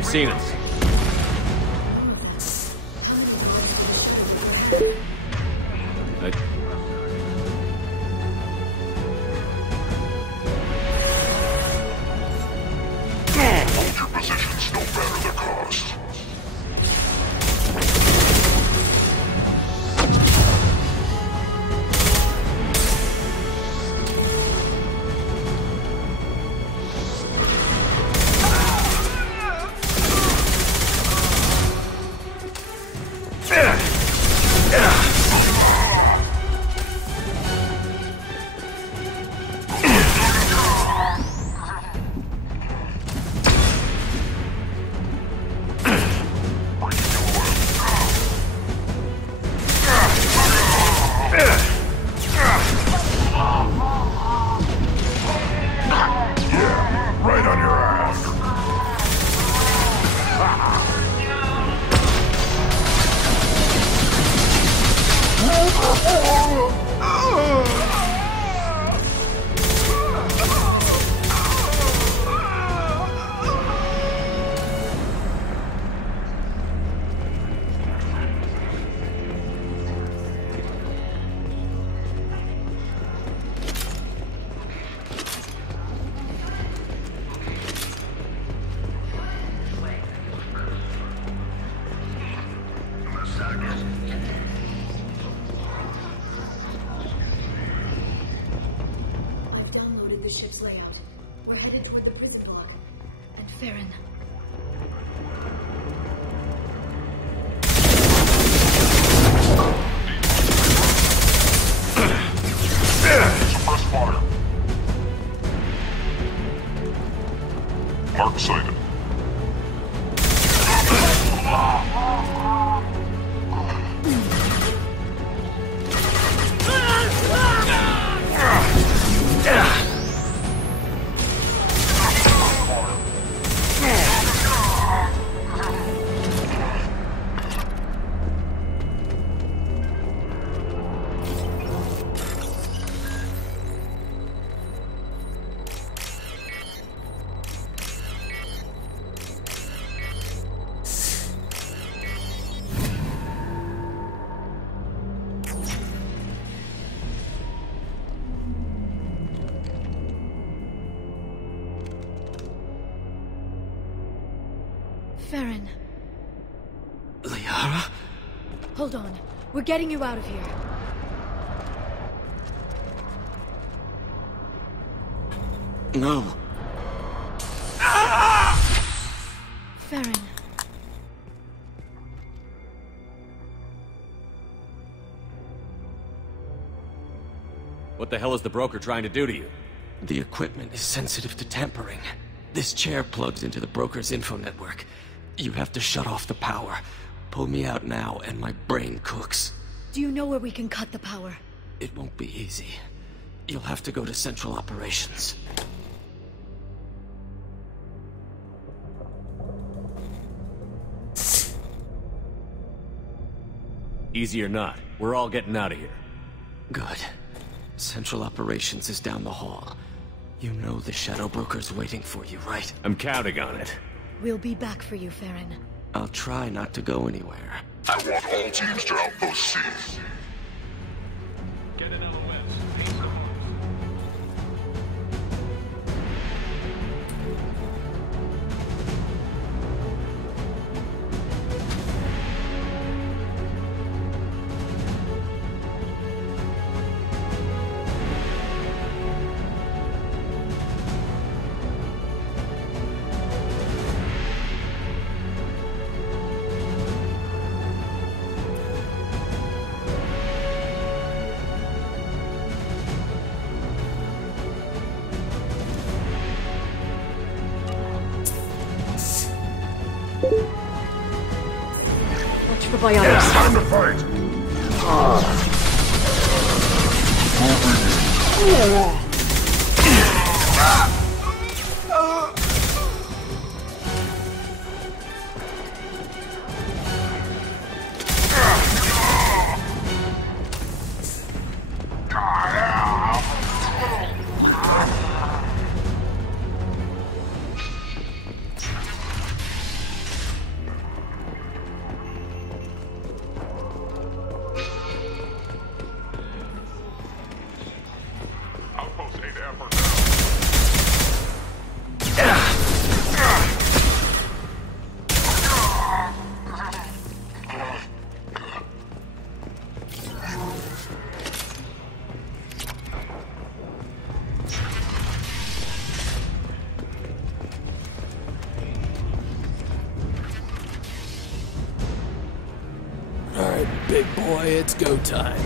they've seen us. Hold your positions, no matter the cost. Right on your ass. Downloaded the ship's layout. We're headed toward the prison block. And Farron. Suppress fire. Mark sighted. Farron. Liara? Hold on. We're getting you out of here. No. Farron. What the hell is the broker trying to do to you? The equipment is sensitive to tampering. This chair plugs into the broker's info network. You have to shut off the power. Pull me out now and my brain cooks. Do you know where we can cut the power? It won't be easy. You'll have to go to Central Operations. Easy or not, we're all getting out of here. Good. Central Operations is down the hall. You know the Shadow Broker's waiting for you, right? I'm counting on it. We'll be back for you, Farron. I'll try not to go anywhere. I want all teams to Outpost C. Get an LOS. Ace the mark. Watch for biotics. Time to fight! Alright, big boy, it's go time.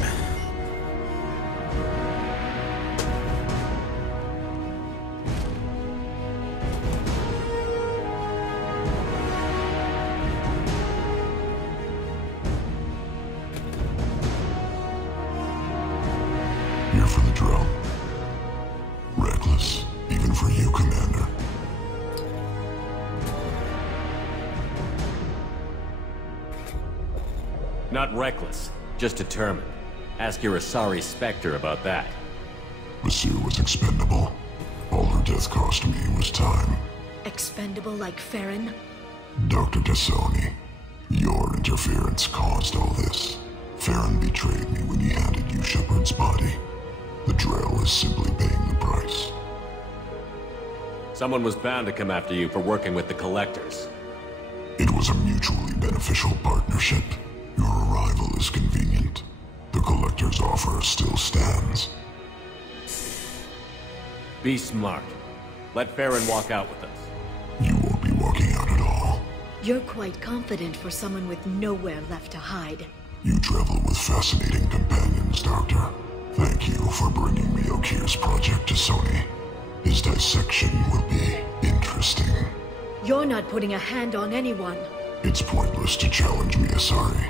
Here for the drill. Reckless, even for you, Commander. Not reckless, just determined. Ask your Asari Spectre about that. Masir was expendable. All her death cost me was time. Expendable like Farron? Dr. Tassoni, your interference caused all this. Farron betrayed me when he handed you Shepard's body. The Drell is simply paying the price. Someone was bound to come after you for working with the Collectors. It was a mutually beneficial partnership. Your arrival is convenient. The Collector's offer still stands. Be smart. Let Farron walk out with us. You won't be walking out at all. You're quite confident for someone with nowhere left to hide. You travel with fascinating companions, Doctor. Thank you for bringing me Okir's project to Sony. His dissection will be interesting. You're not putting a hand on anyone. It's pointless to challenge me, Asari.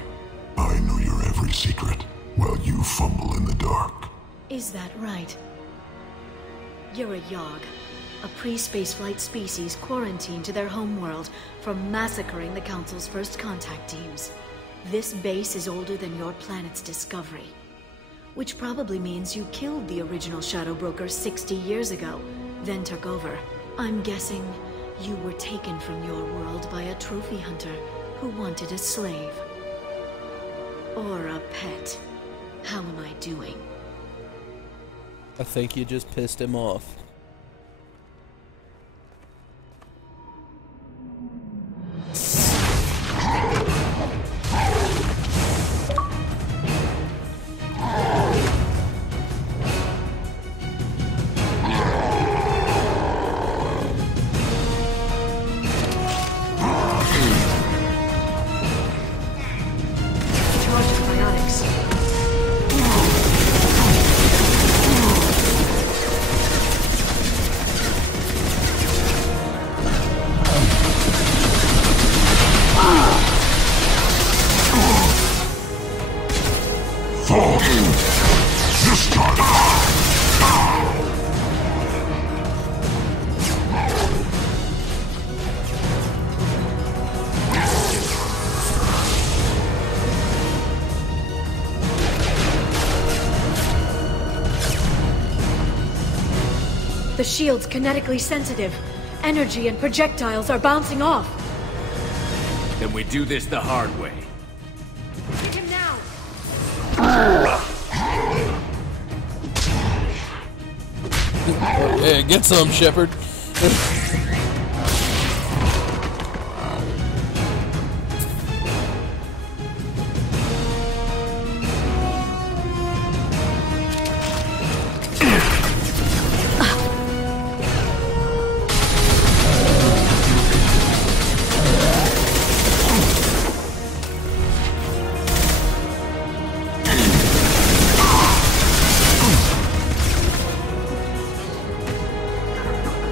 I know your every secret, while you fumble in the dark. Is that right? You're a Yogg, a pre-spaceflight species quarantined to their homeworld from massacring the Council's first contact teams. This base is older than your planet's discovery. Which probably means you killed the original Shadow Broker 60 years ago, then took over. I'm guessing you were taken from your world by a trophy hunter who wanted a slave. Or a pet. How am I doing? I think you just pissed him off. The shield's kinetically sensitive. Energy and projectiles are bouncing off. Then we do this the hard way. Hit him now! Yeah, get some, Shepard.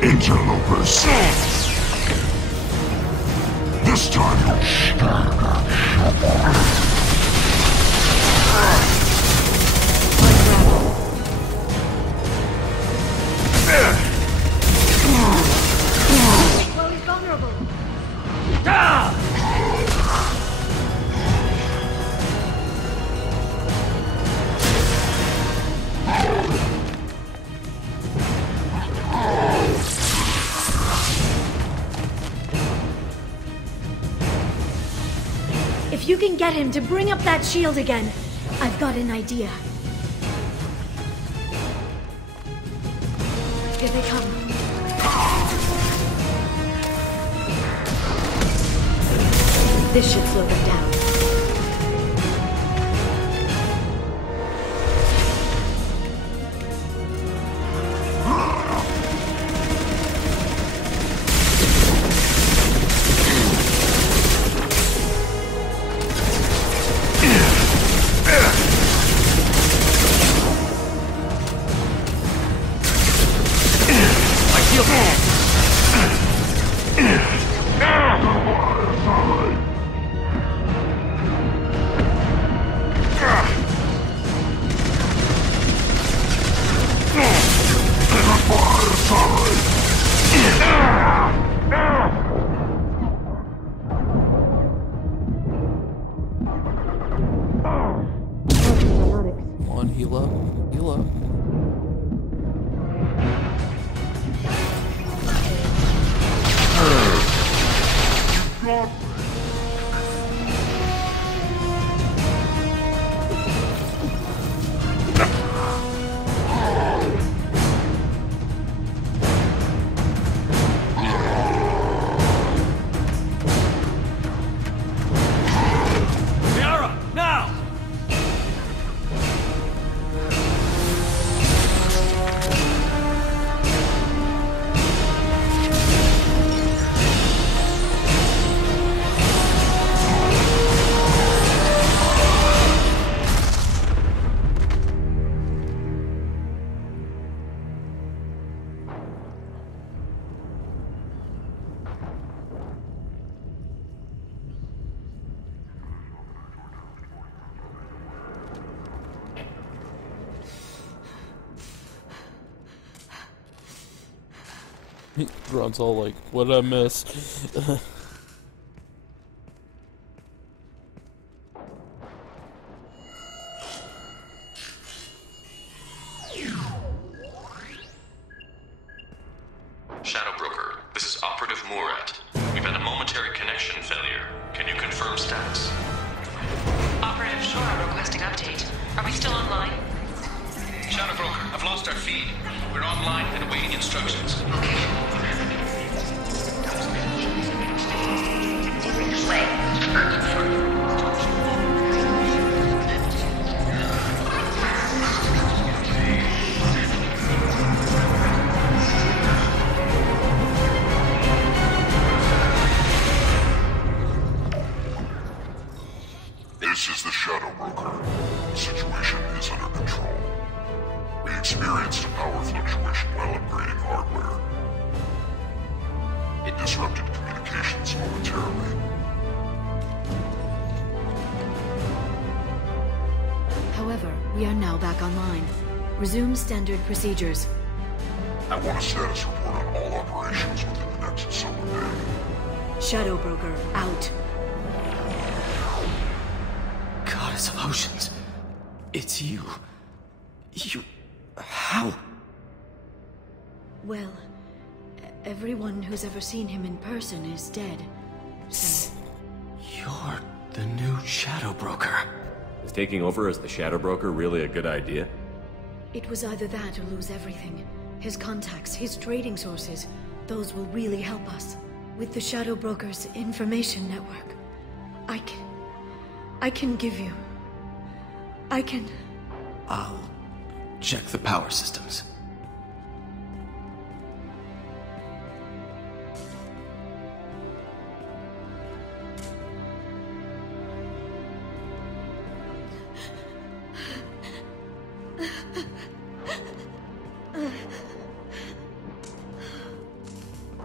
Interlopers. This time you'll stand Well, he's vulnerable. If you can get him to bring up that shield again, I've got an idea. Here they come. This should slow them down. Heal up. Heal up. Liara, now! Ron's all like, what'd I miss? Shadow Broker, this is Operative Murat. We've had a momentary connection failure. Can you confirm status? Operative Shora requesting update. Are we still online? Shadow Broker, I've lost our feed. We're online and awaiting instructions. This is the Shadow Broker. The situation is under control. We experienced a power fluctuation while upgrading hardware. It disrupted communications momentarily. However, we are now back online. Resume standard procedures. I want a status report on all operations within the next solar day. Shadow Broker, out. Goddess of Oceans. It's you. You... How? Well, everyone who's ever seen him in person is dead. So, You're the new Shadow Broker. Is taking over as the Shadow Broker really a good idea? it was either that or lose everything. His contacts, his trading sources, those will really help us. With the Shadow Broker's information network, I can give you... I'll check the power systems.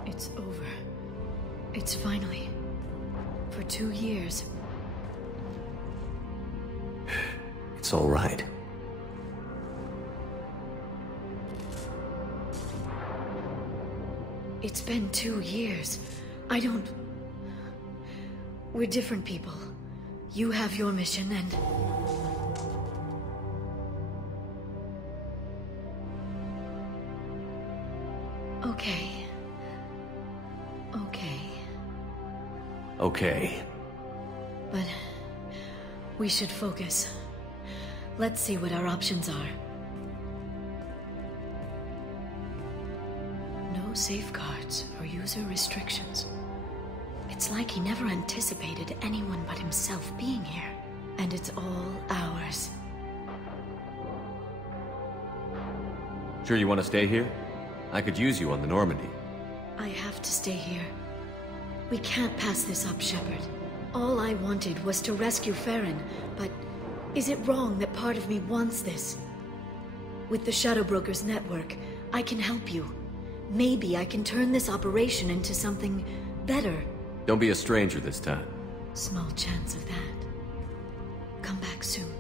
It's over. It's finally... For 2 years. It's all right. It's been 2 years. I don't... We're different people. You have your mission and... Okay. Okay. Okay. But... we should focus. Let's see what our options are. No safeguards or user restrictions. It's like he never anticipated anyone but himself being here. And it's all ours. Sure you want to stay here? I could use you on the Normandy. I have to stay here. We can't pass this up, Shepard. All I wanted was to rescue Farron, but is it wrong that part of me wants this? With the Shadow Broker's network, I can help you. Maybe I can turn this operation into something better. Don't be a stranger this time. Small chance of that. Come back soon.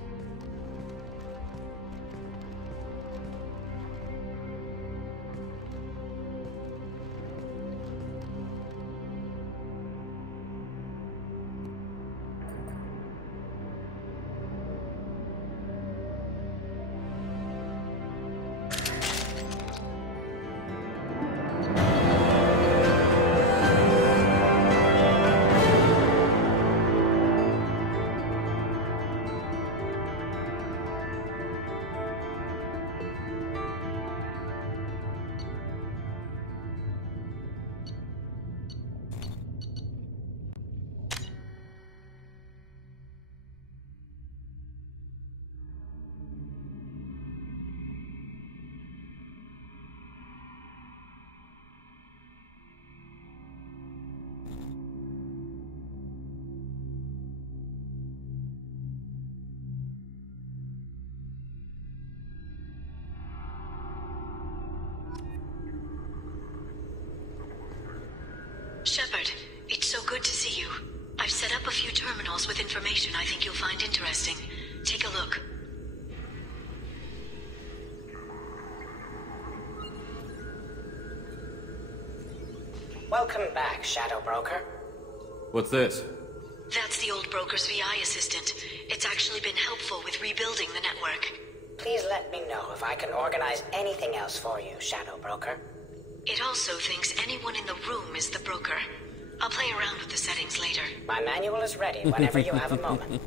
good to see you. I've set up a few terminals with information I think you'll find interesting. Take a look. Welcome back, Shadow Broker. What's this? That's the old broker's VI assistant. It's actually been helpful with rebuilding the network. Please let me know if I can organize anything else for you, Shadow Broker. It also thinks anyone in the room is the broker. I'll play around with the settings later. My manual is ready whenever you have a moment.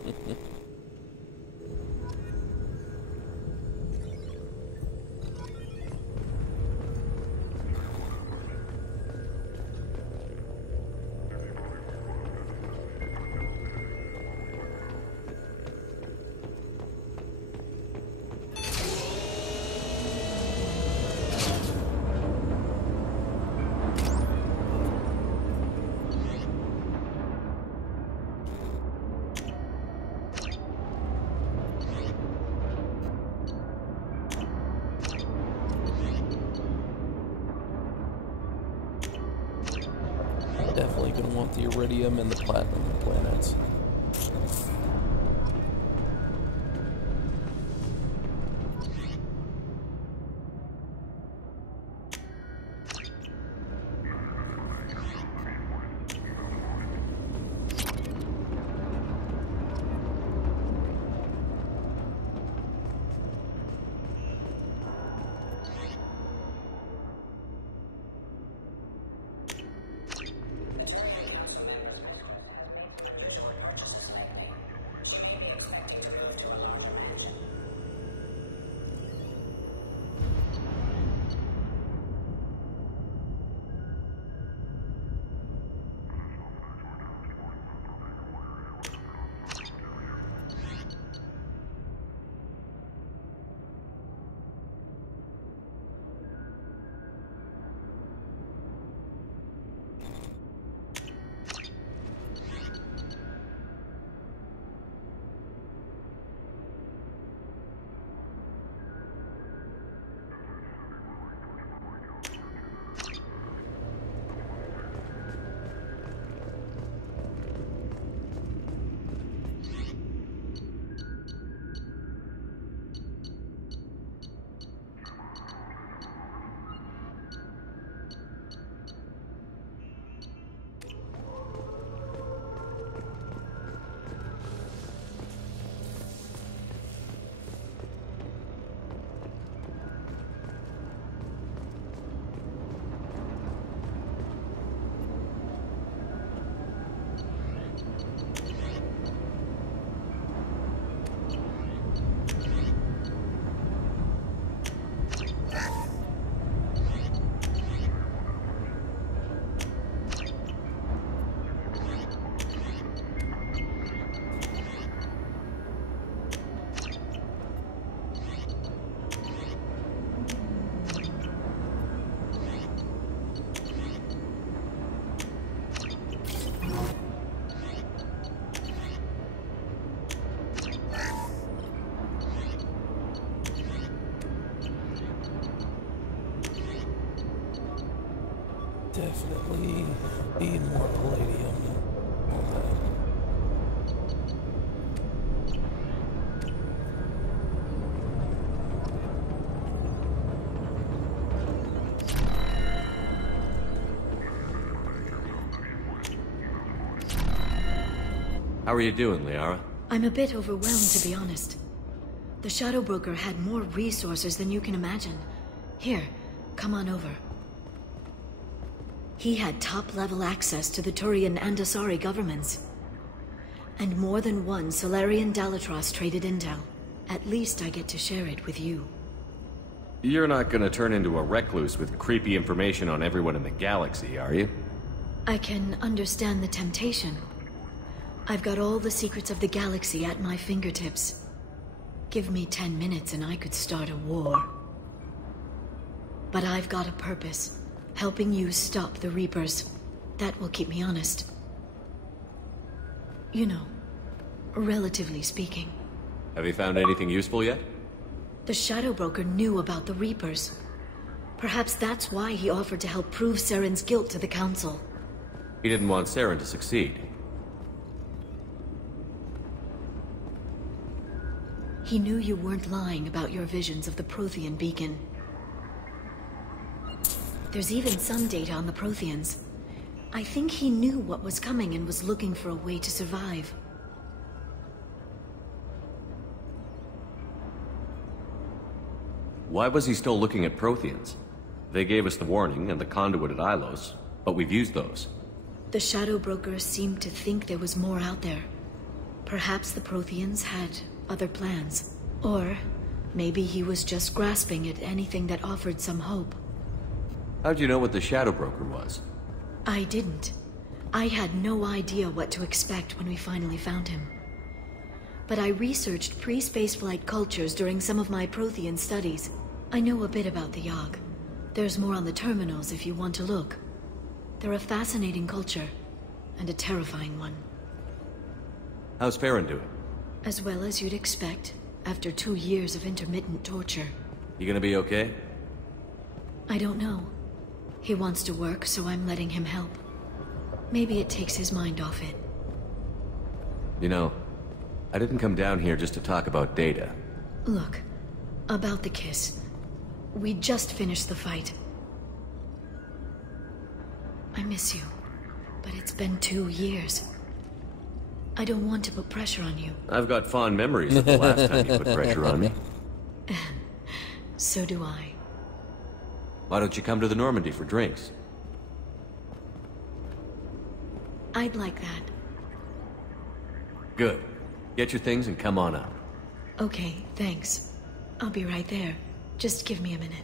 Definitely gonna want the iridium and the platinum planets. Definitely need more palladium. All that. How are you doing, Liara? I'm a bit overwhelmed, to be honest. The Shadow Broker had more resources than you can imagine. Here, come on over. He had top-level access to the Turian and Asari governments. And more than one Solarian Dalatrass traded intel. At least I get to share it with you. You're not gonna turn into a recluse with creepy information on everyone in the galaxy, are you? I can understand the temptation. I've got all the secrets of the galaxy at my fingertips. Give me 10 minutes and I could start a war. But I've got a purpose. Helping you stop the Reapers. That will keep me honest. You know, relatively speaking. Have you found anything useful yet? The Shadow Broker knew about the Reapers. Perhaps that's why he offered to help prove Saren's guilt to the Council. He didn't want Saren to succeed. He knew you weren't lying about your visions of the Prothean beacon. There's even some data on the Protheans. I think he knew what was coming and was looking for a way to survive. Why was he still looking at Protheans? They gave us the warning and the conduit at Ilos, but we've used those. The Shadow Brokers seemed to think there was more out there. Perhaps the Protheans had other plans. Or maybe he was just grasping at anything that offered some hope. How'd you know what the Shadow Broker was? I didn't. I had no idea what to expect when we finally found him. But I researched pre-spaceflight cultures during some of my Prothean studies. I know a bit about the Yogg. There's more on the terminals if you want to look. They're a fascinating culture, and a terrifying one. How's Farron doing? As well as you'd expect, after 2 years of intermittent torture. You gonna be okay? I don't know. He wants to work, so I'm letting him help. Maybe it takes his mind off it. You know, I didn't come down here just to talk about Data. Look, about the kiss. We just finished the fight. I miss you, but it's been 2 years. I don't want to put pressure on you. I've got fond memories of the last time you put pressure on me. So do I. Why don't you come to the Normandy for drinks? I'd like that. Good. Get your things and come on up. Okay, thanks. I'll be right there. Just give me a minute.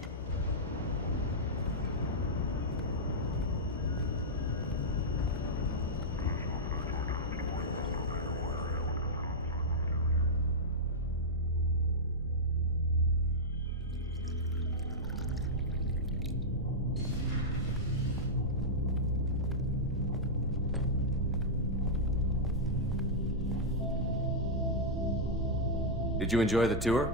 Did you enjoy the tour?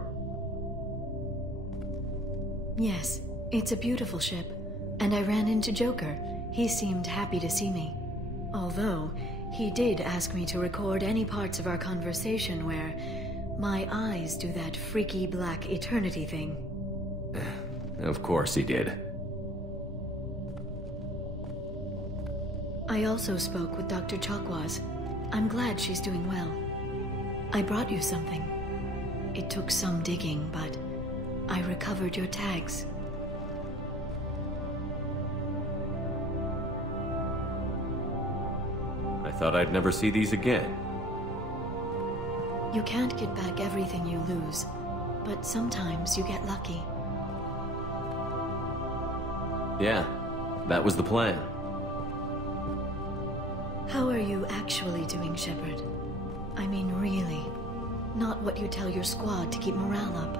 Yes, it's a beautiful ship. And I ran into Joker. He seemed happy to see me. Although, he did ask me to record any parts of our conversation where my eyes do that freaky black eternity thing. Of course he did. I also spoke with Dr. Chakwas. I'm glad she's doing well. I brought you something. It took some digging, but I recovered your tags. I thought I'd never see these again. You can't get back everything you lose, but sometimes you get lucky. Yeah, that was the plan. How are you actually doing, Shepard? I mean, really. Not what you tell your squad to keep morale up.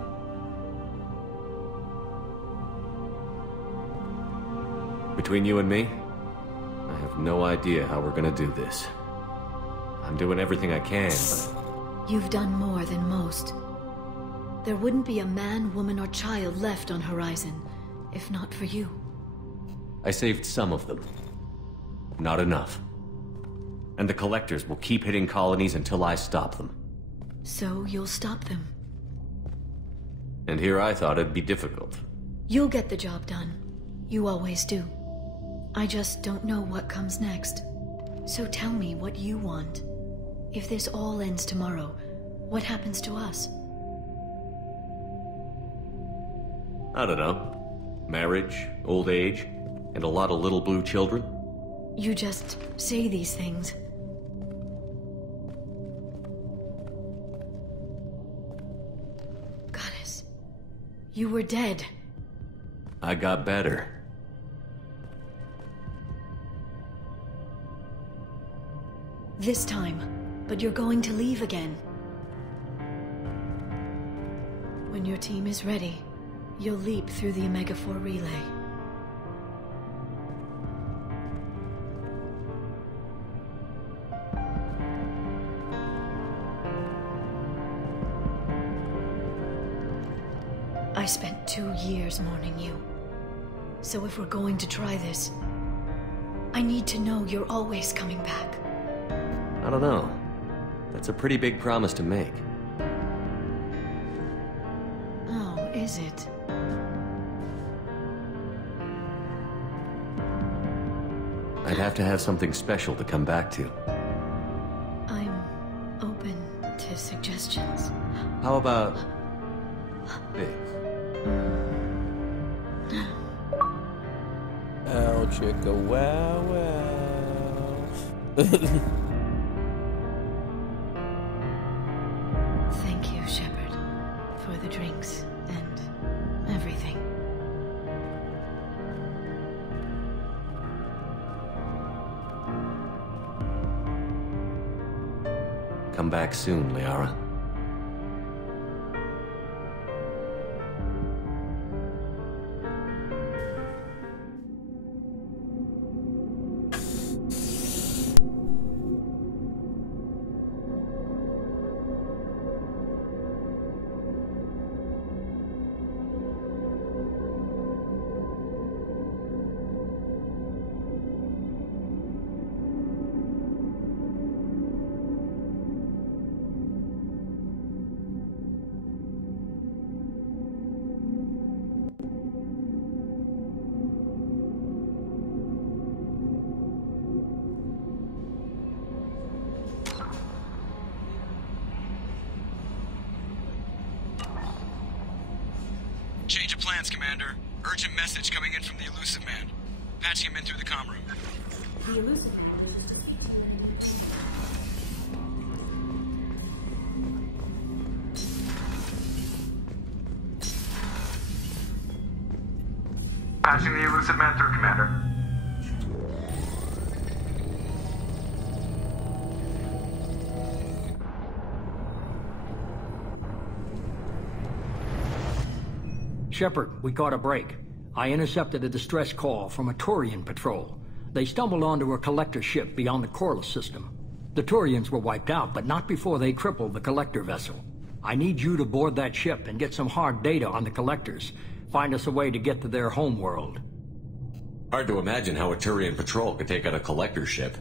Between you and me, I have no idea how we're gonna do this. I'm doing everything I can, but... You've done more than most. There wouldn't be a man, woman, or child left on Horizon, if not for you. I saved some of them. Not enough. And the Collectors will keep hitting colonies until I stop them. So you'll stop them. And here I thought it'd be difficult. You'll get the job done. You always do. I just don't know what comes next. So tell me what you want. If this all ends tomorrow, what happens to us? I don't know. Marriage, old age, and a lot of little blue children. You just say these things. Goddess, you were dead. I got better. This time, but you're going to leave again. When your team is ready, you'll leap through the Omega-4 relay. I spent 2 years mourning you. So if we're going to try this, I need to know you're always coming back. I don't know. That's a pretty big promise to make. Oh, is it? I'd have to have something special to come back to. I'm open to suggestions. How about this? Ow, chicka, wow, wow. Thank you, Shepard, for the drinks and everything. Come back soon, Liara. Change of plans, Commander. Urgent message coming in from the Illusive Man. Patching him in through the comm room. The Illusive Patching the Illusive Man through, Commander. Shepard, we caught a break. I intercepted a distress call from a Turian patrol. They stumbled onto a collector ship beyond the Corliss system. The Turians were wiped out, but not before they crippled the collector vessel. I need you to board that ship and get some hard data on the collectors. Find us a way to get to their home world. Hard to imagine how a Turian patrol could take out a collector ship.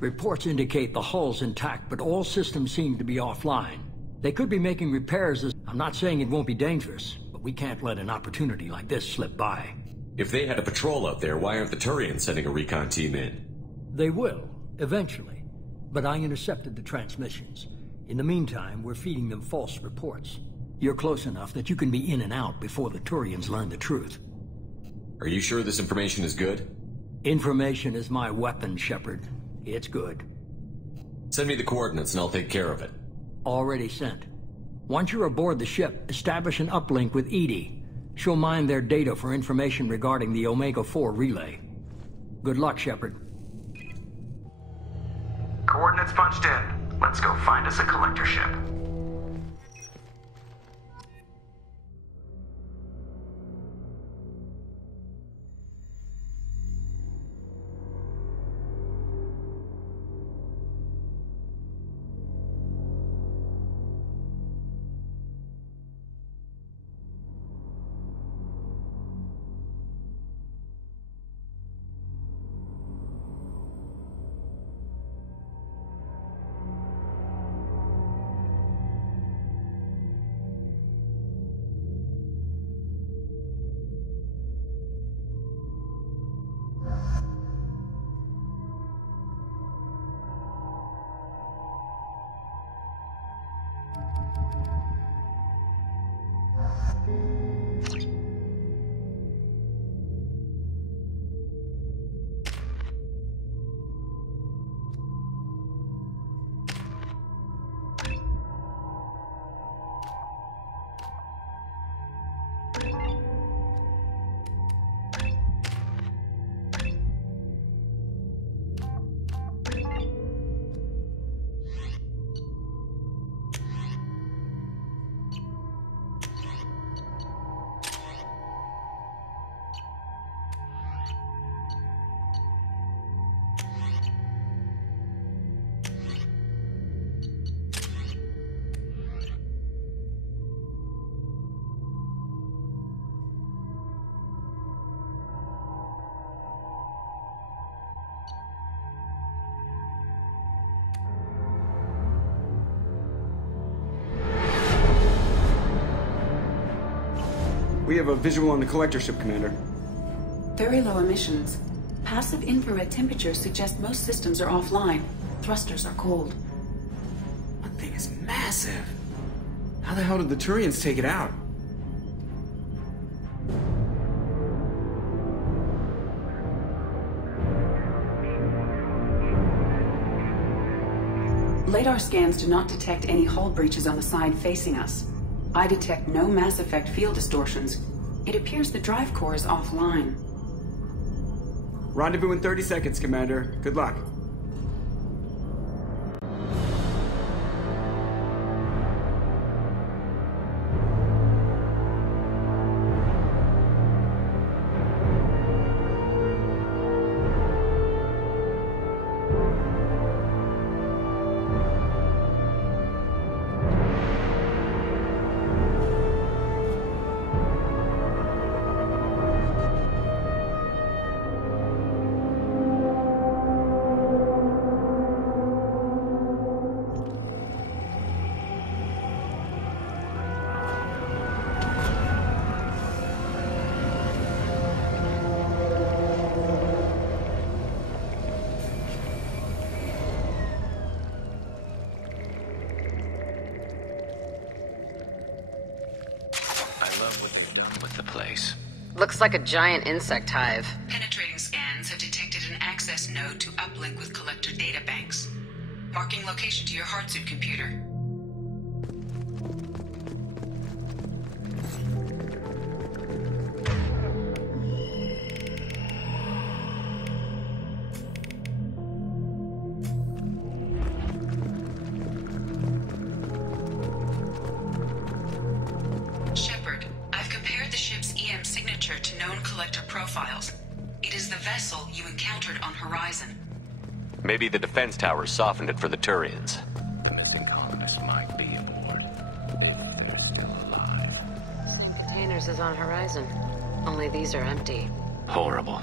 Reports indicate the hull's intact, but all systems seem to be offline. They could be making repairs. I'm not saying it won't be dangerous, but we can't let an opportunity like this slip by. If they had a patrol out there, why aren't the Turians sending a recon team in? They will, eventually. But I intercepted the transmissions. In the meantime, we're feeding them false reports. You're close enough that you can be in and out before the Turians learn the truth. Are you sure this information is good? Information is my weapon, Shepard. It's good. Send me the coordinates and I'll take care of it. Already sent. Once you're aboard the ship, establish an uplink with EDI. She'll mine their data for information regarding the Omega-4 relay. Good luck, Shepard. Coordinates punched in. Let's go find us a collector ship. We have a visual on the collector ship, Commander. Very low emissions. Passive infrared temperatures suggest most systems are offline. Thrusters are cold. That thing is massive. How the hell did the Turians take it out? Radar scans do not detect any hull breaches on the side facing us. I detect no Mass Effect field distortions. It appears the drive core is offline. Rendezvous in 30 seconds, Commander. Good luck. Looks like a giant insect hive. Penetrating scans have detected an access node to uplink with collector data banks. Marking location to your Heartsuit computer. Maybe the defense towers softened it for the Turians. The missing colonists might be aboard, if they're still alive. Containers is on horizon. Only these are empty. Horrible.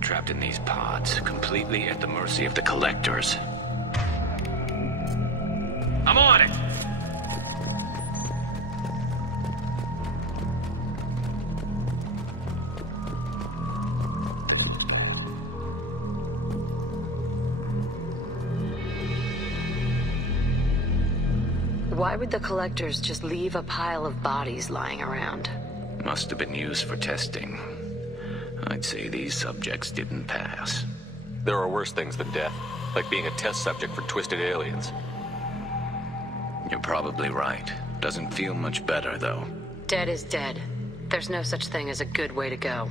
Trapped in these pods, completely at the mercy of the collectors. I'm on it! Why would the collectors just leave a pile of bodies lying around? Must have been used for testing. I'd say these subjects didn't pass. There are worse things than death, like being a test subject for twisted aliens. You're probably right. Doesn't feel much better, though. Dead is dead. There's no such thing as a good way to go.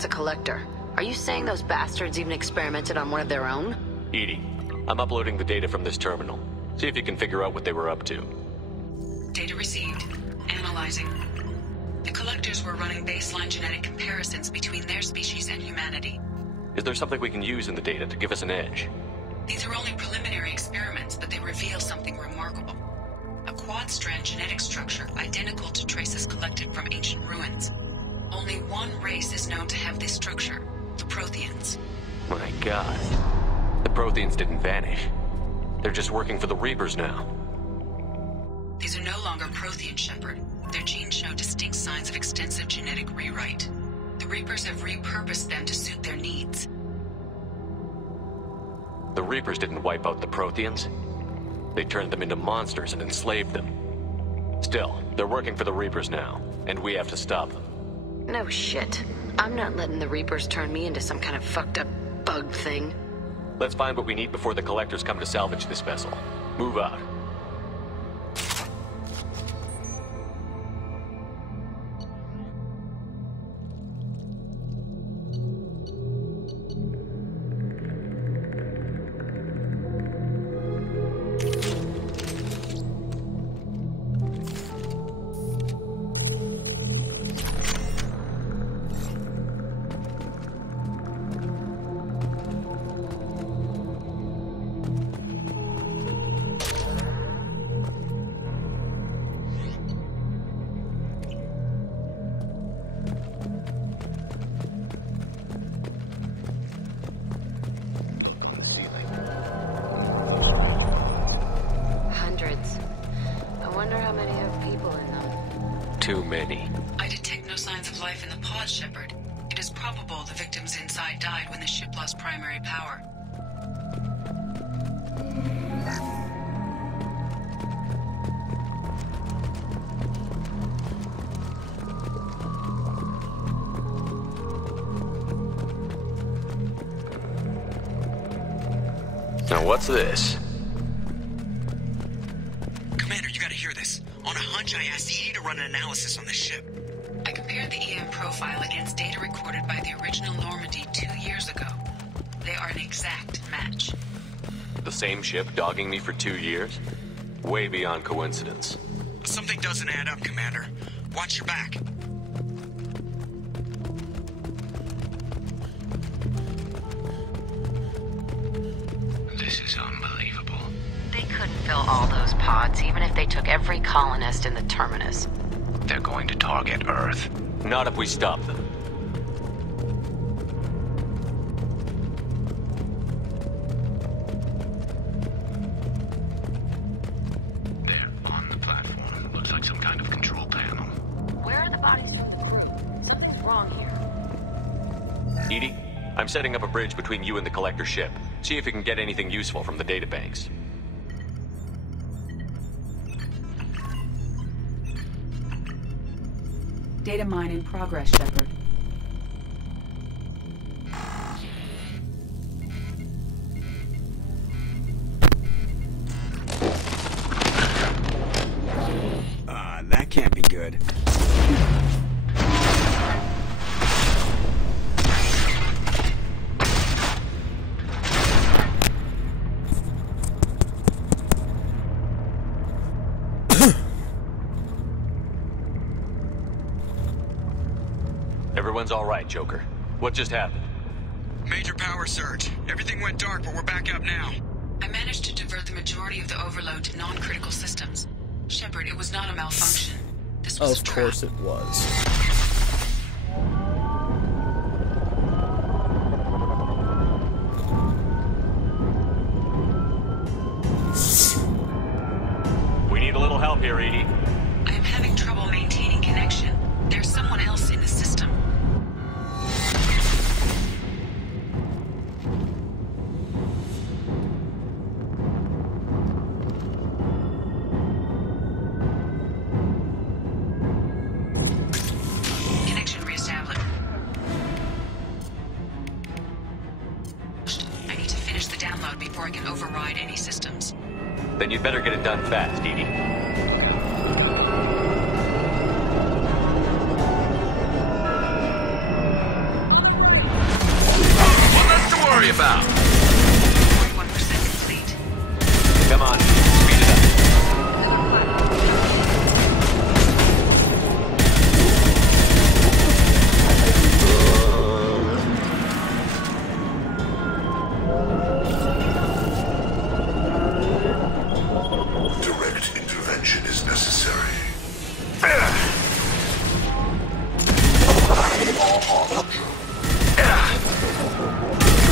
That's a collector. Are you saying those bastards even experimented on one of their own? EDI, I'm uploading the data from this terminal. See if you can figure out what they were up to. Data received. Analyzing. The collectors were running baseline genetic comparisons between their species and humanity. Is there something we can use in the data to give us an edge? These are only preliminary experiments, but they reveal something remarkable. A quad-strand genetic structure identical to traces collected from ancient ruins. Only one race is known to have this structure, the Protheans. My God. The Protheans didn't vanish. They're just working for the Reapers now. These are no longer Prothean, Shepard. Their genes show distinct signs of extensive genetic rewrite. The Reapers have repurposed them to suit their needs. The Reapers didn't wipe out the Protheans. They turned them into monsters and enslaved them. Still, they're working for the Reapers now, and we have to stop them. No shit. I'm not letting the Reapers turn me into some kind of fucked up bug thing. Let's find what we need before the collectors come to salvage this vessel. Move out. too many. I detect no signs of life in the pod, Shepard. It is probable the victims inside died when the ship lost primary power. Now what's this? Commander, you gotta hear this. On a hunch, I asked EDI to run an analysis on the ship. I compared the EM profile against data recorded by the original Normandy 2 years ago. They are an exact match. The same ship dogging me for 2 years? Way beyond coincidence. Something doesn't add up, Commander. Watch your back. This is unbelievable. They couldn't fill all those pods, even if they took every colonist in the Terminus. They're going to target Earth. Not if we stop them. There, on the platform. Looks like some kind of control panel. Where are the bodies? Something's wrong here. EDI, I'm setting up a bridge between you and the Collector ship. See if you can get anything useful from the databanks. Data mine in progress, Shepard. That can't be good. Everyone's all right, Joker. What just happened? Major power surge. Everything went dark, but we're back up now. I managed to divert the majority of the overload to non-critical systems. Shepard, it was not a malfunction. This was a trap. Of course it was. We need a little help here, EDI. I am having trouble maintaining connection. There's someone else in the system. Connection reestablished. I need to finish the download before I can override any systems. Then you'd better get it done fast, EDI. Worry about. 41% complete. Come on, speed it up. Direct intervention is necessary.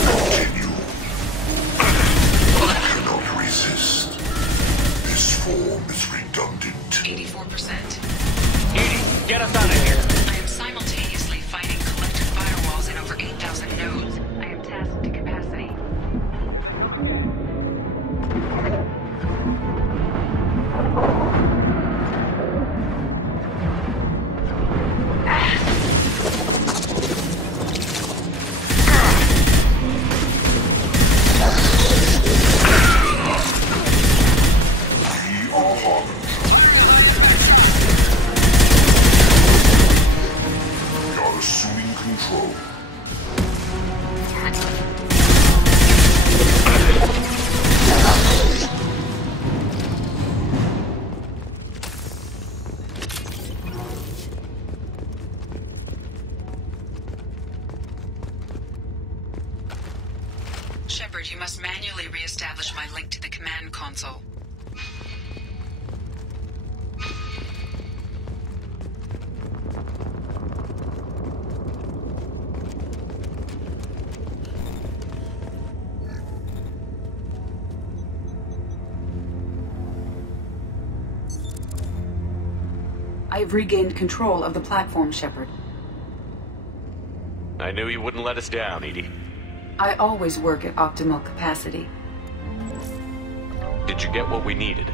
Continue. I cannot resist. This form is redundant. 84%. EDI, get us out of here. I am simultaneously fighting collective firewalls in over 8,000 nodes. I am tasked to capacity. We are hardened. We are assuming control. Shepard, you must manually reestablish my link to the command console. I have regained control of the platform, Shepard. I knew you wouldn't let us down, EDI. I always work at optimal capacity. Did you get what we needed?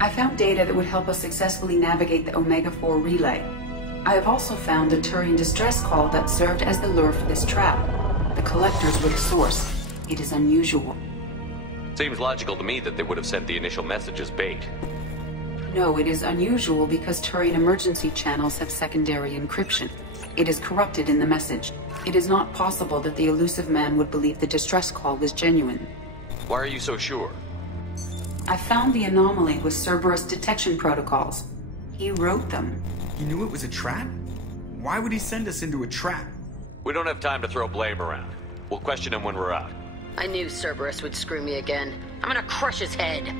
I found data that would help us successfully navigate the Omega-4 relay. I have also found a Turian distress call that served as the lure for this trap. The collectors were the source. It is unusual. Seems logical to me that they would have sent the initial message as bait. No, it is unusual because Turian emergency channels have secondary encryption. It is corrupted in the message. It is not possible that the Illusive Man would believe the distress call was genuine. Why are you so sure? I found the anomaly with Cerberus detection protocols. He wrote them. He knew it was a trap? Why would he send us into a trap? We don't have time to throw blame around. We'll question him when we're out. I knew Cerberus would screw me again. I'm gonna crush his head.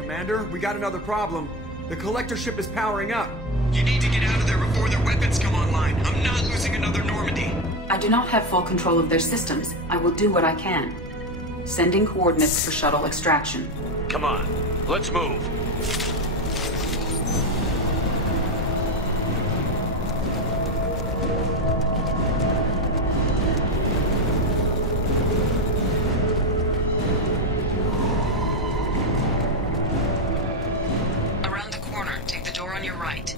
Commander, we got another problem. The collector ship is powering up. You need to get out of there before their weapons come online. I'm not losing another Normandy. I do not have full control of their systems. I will do what I can. Sending coordinates for shuttle extraction. Come on, let's move. Around the corner, take the door on your right.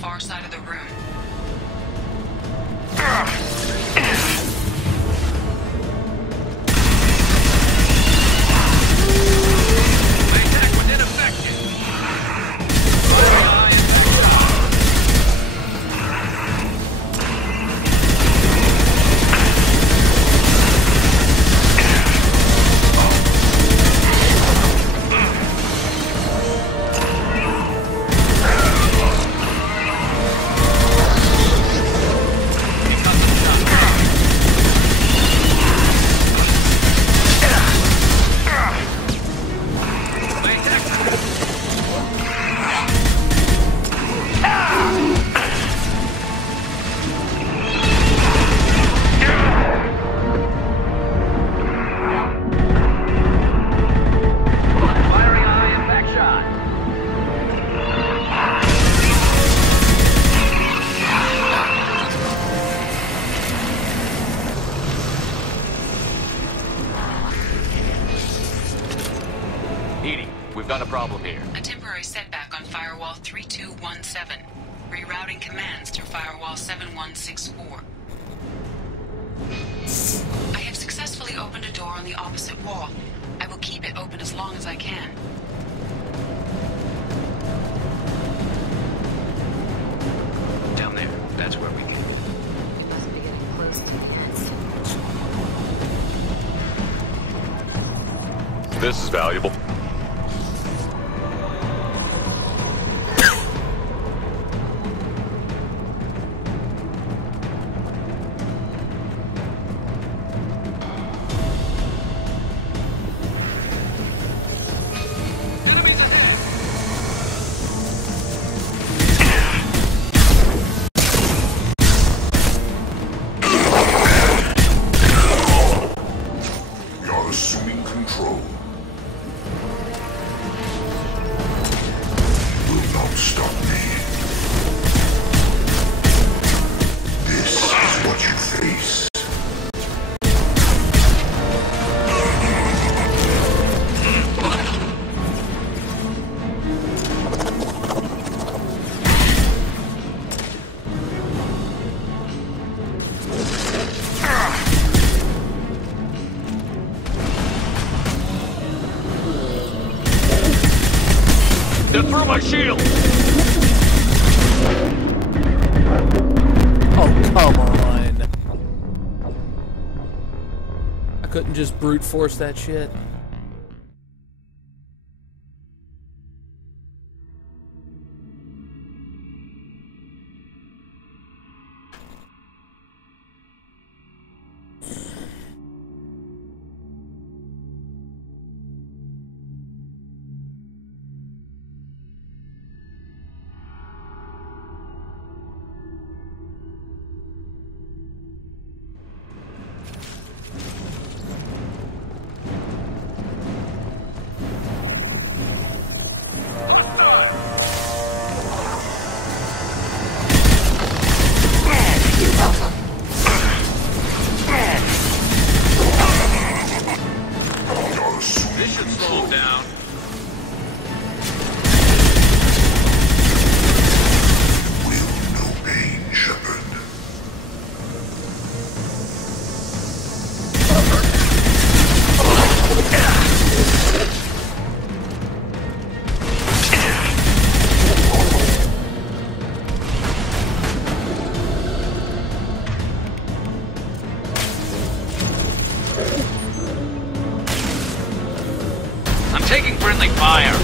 Far side of the room. Got a problem here. A temporary setback on Firewall 3217. Rerouting commands through Firewall 7164. I have successfully opened a door on the opposite wall. I will keep it open as long as I can. Down there. That's where we can. We must be getting close to the nest. This is valuable. They're through my shield! Oh, come on. I couldn't just brute force that shit. Taking friendly fire.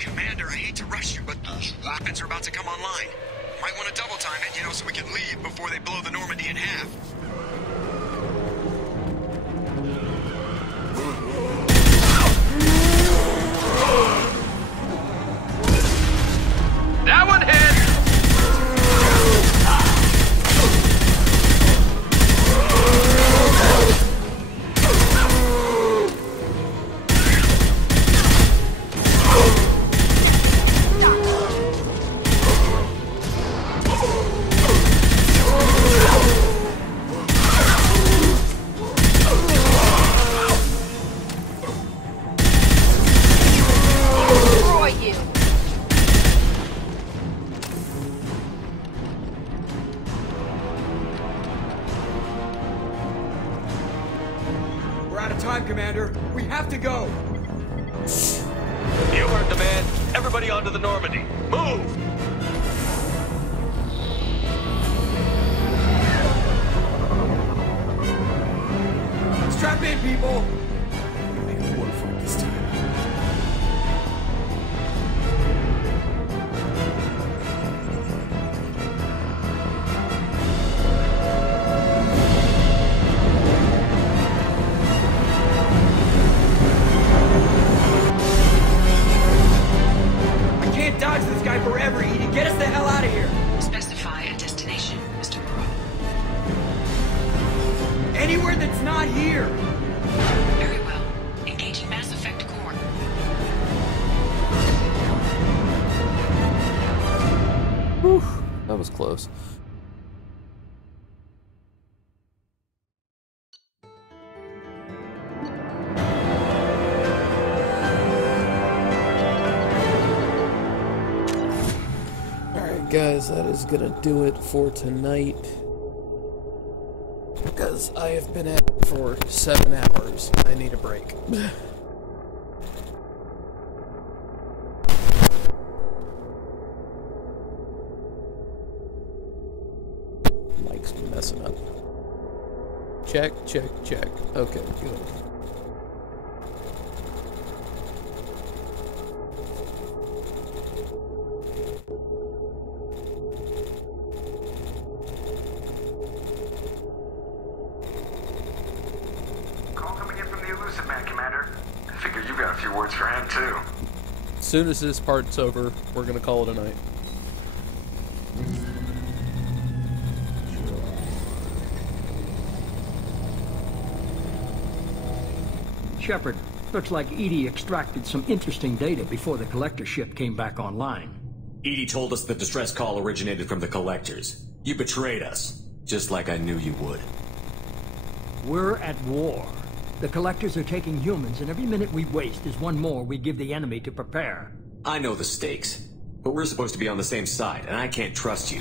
Commander, I hate to rush you, but those weapons are about to come online. Might want to double time it, so we can leave before they blow the Normandy in half. That one hit! Commander, we have to go! You heard the man. Everybody onto the Normandy. Move! Strap in, people! It won't work this time. Dodge this guy forever, Edie. Get us the hell out of here. Specify a destination, Mr. Moreau. Anywhere that's not here. Very well. Engaging Mass Effect core. Whew, that was close. Alright guys, that is gonna do it for tonight. Because I have been at it for 7 hours. I need a break. Mike's messing up. Check, check, check. Okay, good. As soon as this part's over, we're gonna call it a night. Shepard, looks like EDI extracted some interesting data before the Collector ship came back online. EDI told us the distress call originated from the Collectors. You betrayed us, just like I knew you would. We're at war. The Collectors are taking humans, and every minute we waste is one more we give the enemy to prepare. I know the stakes, but we're supposed to be on the same side, and I can't trust you.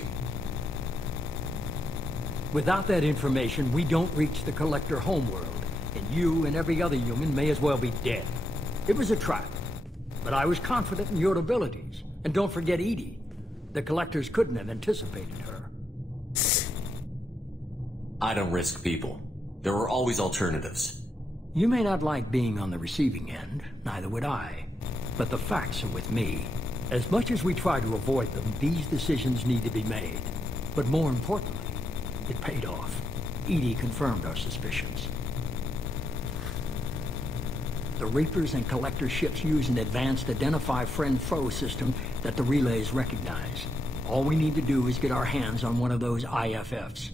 Without that information, we don't reach the Collector homeworld, and you and every other human may as well be dead. It was a trap, but I was confident in your abilities. And don't forget EDI. The Collectors couldn't have anticipated her. I don't risk people. There are always alternatives. You may not like being on the receiving end, neither would I. But the facts are with me. As much as we try to avoid them, these decisions need to be made. But more importantly, it paid off. EDI confirmed our suspicions. The Reapers and Collector ships use an advanced Identify Friend-Foe system that the relays recognize. All we need to do is get our hands on one of those IFFs.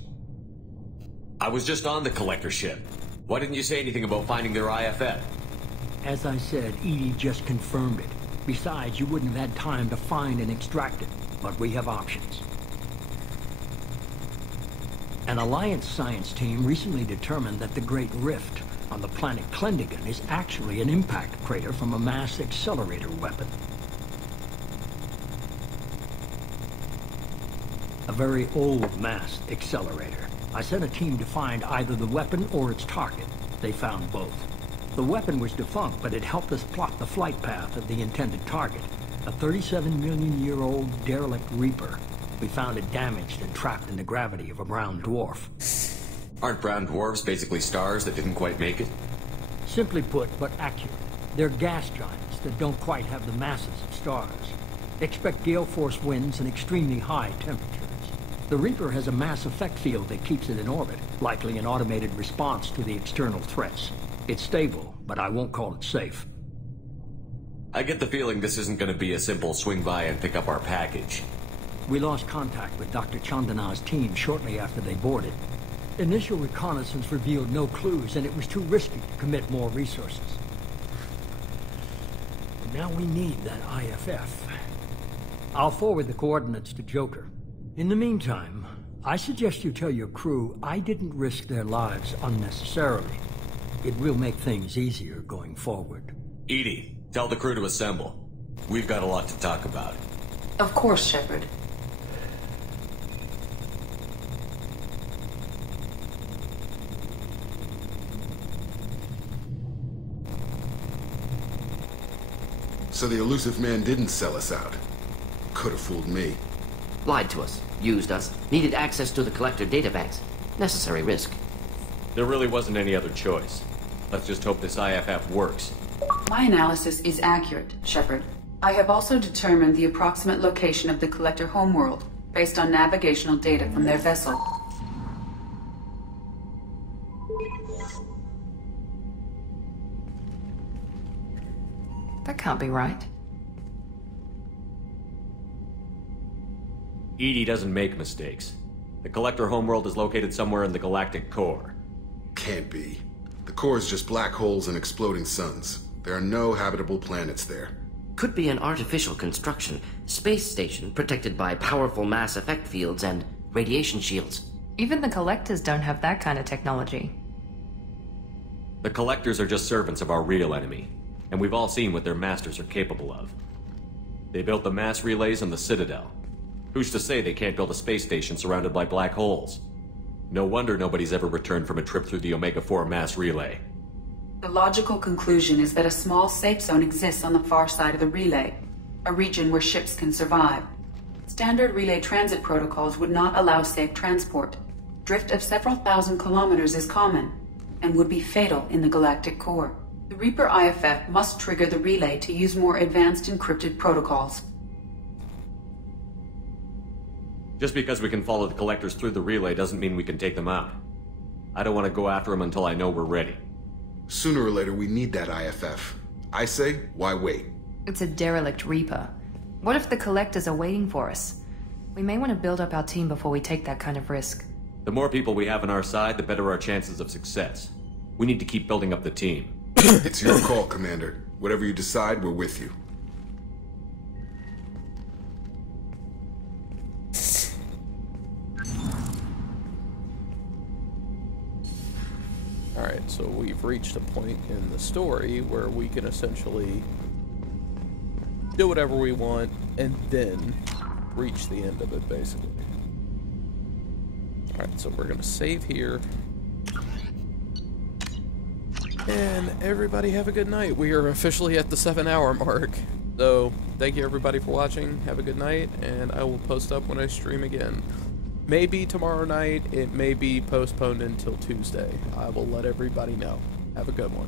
I was just on the Collector ship. Why didn't you say anything about finding their IFF? As I said, EDI just confirmed it. Besides, you wouldn't have had time to find and extract it. But we have options. An Alliance science team recently determined that the Great Rift on the planet Klendagon is actually an impact crater from a mass accelerator weapon. A very old mass accelerator. I sent a team to find either the weapon or its target. They found both. The weapon was defunct, but it helped us plot the flight path of the intended target. A 37-million-year-old derelict Reaper. We found it damaged and trapped in the gravity of a brown dwarf. Aren't brown dwarfs basically stars that didn't quite make it? Simply put, but accurate. They're gas giants that don't quite have the masses of stars. Expect gale force winds and extremely high temperatures. The Reaper has a mass effect field that keeps it in orbit, likely an automated response to the external threats. It's stable, but I won't call it safe. I get the feeling this isn't going to be a simple swing by and pick up our package. We lost contact with Dr. Chandana's team shortly after they boarded. Initial reconnaissance revealed no clues, and it was too risky to commit more resources. And now we need that IFF. I'll forward the coordinates to Joker. In the meantime, I suggest you tell your crew I didn't risk their lives unnecessarily. It will make things easier going forward. EDI, tell the crew to assemble. We've got a lot to talk about. Of course, Shepard. So the elusive man didn't sell us out. Could have fooled me. Lied to us, used us, needed access to the Collector databanks. Necessary risk. There really wasn't any other choice. Let's just hope this IFF works. My analysis is accurate, Shepard. I have also determined the approximate location of the Collector homeworld, based on navigational data from their vessel. That can't be right. EDI doesn't make mistakes. The Collector homeworld is located somewhere in the galactic core. Can't be. The core is just black holes and exploding suns. There are no habitable planets there. Could be an artificial construction, space station protected by powerful mass effect fields and radiation shields. Even the Collectors don't have that kind of technology. The Collectors are just servants of our real enemy, and we've all seen what their masters are capable of. They built the mass relays on the Citadel. Who's to say they can't build a space station surrounded by black holes? No wonder nobody's ever returned from a trip through the Omega-4 mass relay. The logical conclusion is that a small safe zone exists on the far side of the relay, a region where ships can survive. Standard relay transit protocols would not allow safe transport. Drift of several thousand kilometers is common, and would be fatal in the galactic core. The Reaper IFF must trigger the relay to use more advanced encrypted protocols. Just because we can follow the collectors through the relay doesn't mean we can take them out. I don't want to go after them until I know we're ready. Sooner or later, we need that IFF. I say, why wait? It's a derelict Reaper. What if the collectors are waiting for us? We may want to build up our team before we take that kind of risk. The more people we have on our side, the better our chances of success. We need to keep building up the team. It's your call, Commander. Whatever you decide, we're with you. Alright, so we've reached a point in the story where we can essentially do whatever we want and then reach the end of it, basically. Alright, so we're gonna save here. And everybody have a good night. We are officially at the 7-hour mark. So, thank you everybody for watching. Have a good night, and I will post up when I stream again. Maybe tomorrow night, it may be postponed until Tuesday. I will let everybody know. Have a good one.